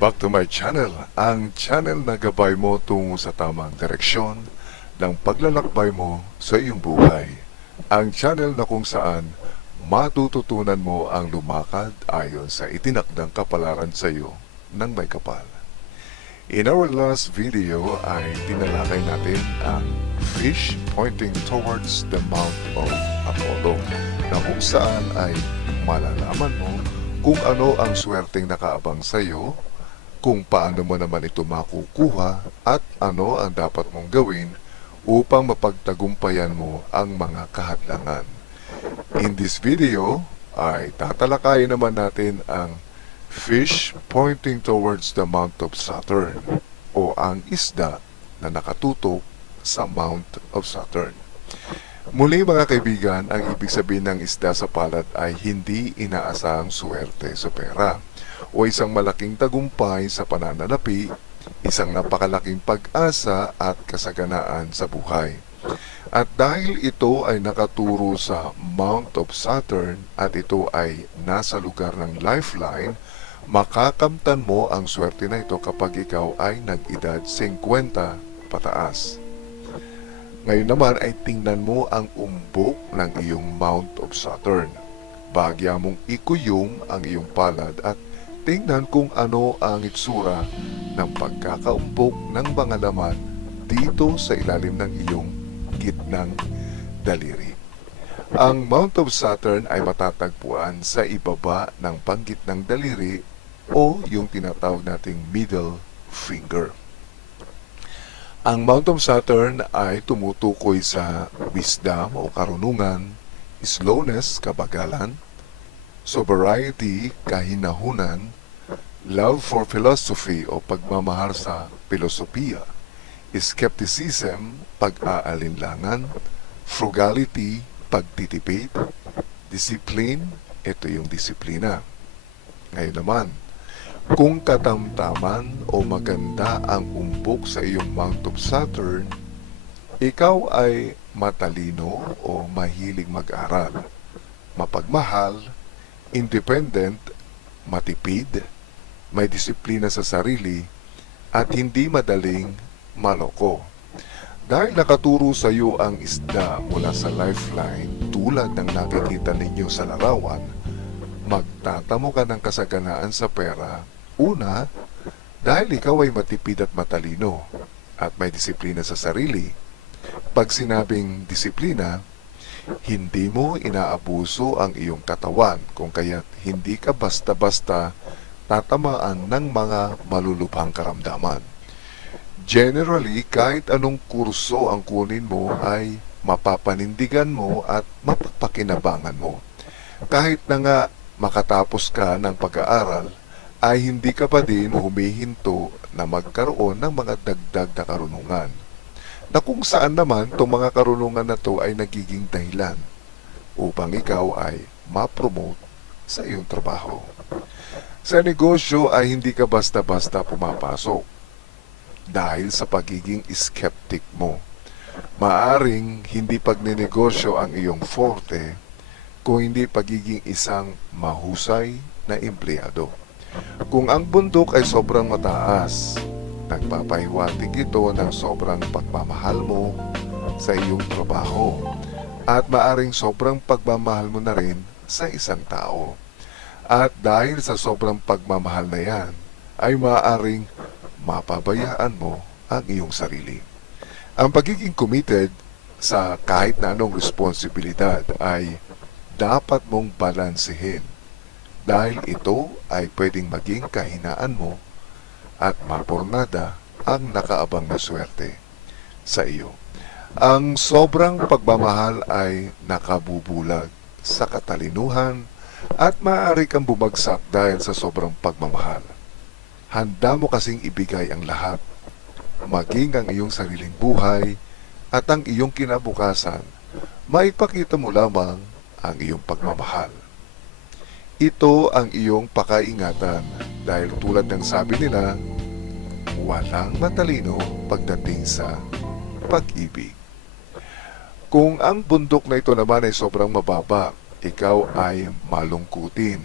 back to my channel, ang channel na gabay mo tungo sa tamang direksyon ng paglalakbay mo sa iyong buhay. Ang channel na kung saan matututunan mo ang lumakad ayon sa itinakdang kapalaran sa iyo ng may kapal. In our last video ay tinalakay natin ang fish pointing towards the Mount of Apollo, na kung saan ay malalaman mo kung ano ang swerteng nakaabang sa iyo, kung paano mo naman ito makukuha, at ano ang dapat mong gawin upang mapagtagumpayan mo ang mga kahadlangan. In this video ay tatalakayin naman natin ang fish pointing towards the Mount of Saturn, o ang isda na nakatutok sa Mount of Saturn. Muli mga kaibigan, ang ibig sabihin ng isda sa palad ay hindi inaasahang swerte sa pera o isang malaking tagumpay sa pananalapi, isang napakalaking pag-asa at kasaganaan sa buhay. At dahil ito ay nakaturo sa Mount of Saturn at ito ay nasa lugar ng lifeline, makakamtan mo ang swerte na ito kapag ikaw ay nag-edad 50 pataas. Ngayon naman ay tingnan mo ang umbok ng iyong Mount of Saturn. Bahagya mong ikuyong ang iyong palad at tingnan kung ano ang itsura ng pagkakaumbok ng mga laman dito sa ilalim ng iyong gitnang daliri. Ang Mount of Saturn ay matatagpuan sa ibaba ng panggitnang daliri o yung tinatawag nating middle finger. Ang Mount of Saturn ay tumutukoy sa wisdom o karunungan, slowness, kabagalan, sobriety, kahinahunan, love for philosophy o pagmamahal sa filosofiya, skepticism, pag-aalinlangan, frugality, pagtitipid, discipline, ito yung disiplina. Ngayon naman, kung katamtaman o maganda ang umbok sa iyong Mount of Saturn, ikaw ay matalino o mahilig mag-aral, mapagmahal, independent, matipid, may disiplina sa sarili, at hindi madaling maloko. Dahil nakaturo sa iyo ang isda mula sa lifeline tulad ng nakikita ninyo sa larawan, magtatamo ka ng kasaganaan sa pera. Una, dahil ikaw ay matipid at matalino at may disiplina sa sarili. Pag sinabing disiplina, hindi mo inaabuso ang iyong katawan, kung kaya't hindi ka basta-basta tatamaan ng mga malulubhang karamdaman. Generally, kahit anong kurso ang kunin mo ay mapapanindigan mo at mapapakinabangan mo. Kahit na nga makatapos ka ng pag-aaral, ay hindi ka pa din humihinto na magkaroon ng mga dagdag na karunungan, na kung saan naman itong mga karunungan na to ay nagiging dahilan upang ikaw ay ma-promote sa iyong trabaho. Sa negosyo ay hindi ka basta-basta pumapasok dahil sa pagiging skeptic mo. Maaring hindi pagninegosyo ang iyong forte, kung hindi pagiging isang mahusay na empleyado. Kung ang bundok ay sobrang mataas, nagpapahiwatig ito ng sobrang pagmamahal mo sa iyong trabaho, at maaring sobrang pagmamahal mo na rin sa isang tao. At dahil sa sobrang pagmamahal na yan, ay maaring mapabayaan mo ang iyong sarili. Ang pagiging committed sa kahit na anong responsibilidad ay dapat mong balansehin, dahil ito ay pwedeng maging kahinaan mo at mapornada ang nakaabang na swerte sa iyo. Ang sobrang pagmamahal ay nakabubulag sa katalinuhan at maaari kang bumagsak dahil sa sobrang pagmamahal. Handa mo kasing ibigay ang lahat, maging ang iyong sariling buhay at ang iyong kinabukasan. Maipakita mo lamang ang iyong pagmamahal. Ito ang iyong pakaingatan, dahil tulad ng sabi nila, walang matalino pagdating sa pag-ibig. Kung ang bundok na ito naman ay sobrang mababa, ikaw ay malungkutin.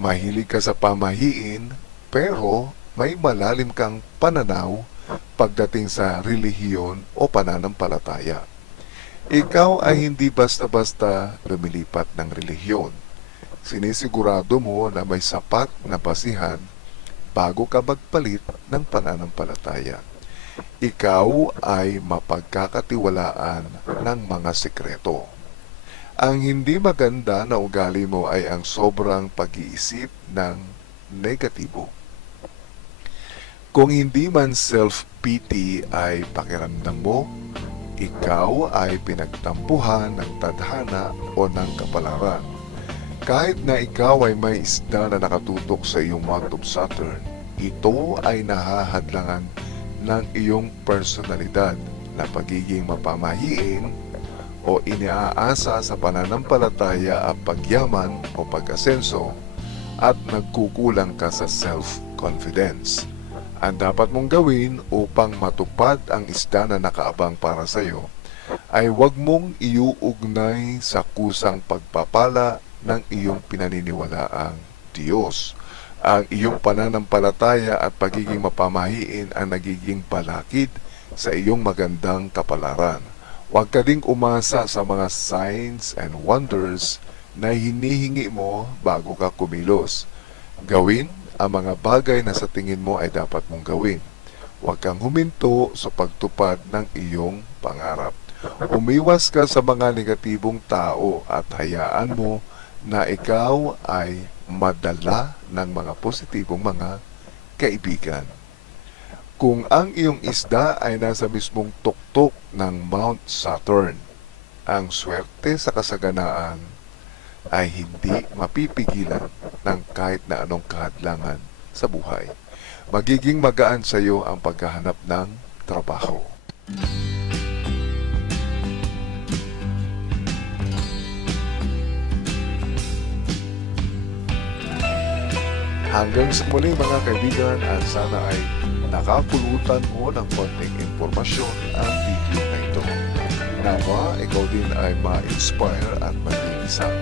Mahilig ka sa pamahiin, pero may malalim kang pananaw pagdating sa relihiyon o pananampalataya. Ikaw ay hindi basta-basta lumilipat ng relihiyon. Sinisigurado mo na may sapat na basihan bago ka magpalit ng pananampalataya. Ikaw ay mapagkakatiwalaan ng mga sekreto. Ang hindi maganda na ugali mo ay ang sobrang pag-iisip ng negatibo. Kung hindi man self-pity ay pakiramdam mo, ikaw ay pinagtampuhan ng tadhana o ng kapalaran. Kahit na ikaw ay may isda na nakatutok sa iyong month of Saturn, ito ay nahahadlangan ng iyong personalidad na pagiging mapamahiin o iniaasa sa pananampalataya ang pagyaman o pag-asenso at nagkukulang ka sa self-confidence. Ang dapat mong gawin upang matupad ang isda na nakaabang para sa iyo ay huwag mong iuugnay sa kusang pagpapala ng iyong pinaniniwalaang Diyos. Ang iyong pananampalataya at pagiging mapamahiin ang nagiging balakid sa iyong magandang kapalaran. Huwag ka ding umasa sa mga signs and wonders na hinihingi mo bago ka kumilos. Gawin ang mga bagay na sa tingin mo ay dapat mong gawin. Huwag kang huminto sa pagtupad ng iyong pangarap. Umiwas ka sa mga negatibong tao at hayaan mo na ikaw ay madala ng mga positibong mga kaibigan. Kung ang iyong isda ay nasa mismong tuktok ng Mount Saturn, ang swerte sa kasaganaan ay hindi mapipigilan ng kahit na anong kahadlangan sa buhay. Magiging magaan sa iyo ang paghahanap ng trabaho. Hanggang sa muli mga kaibigan, at sana ay nakapulutan mo ng konting impormasyon ang video na ito. Nawa, ikaw din ay ma-inspire at maging isang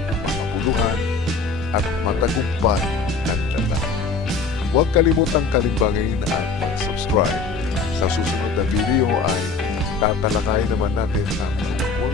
makabuluhan at matagumpay na nilalang. Huwag kalimutang kalimbangin at mag-subscribe. Sa susunod na video ay tatalakayin naman natin ang tungkol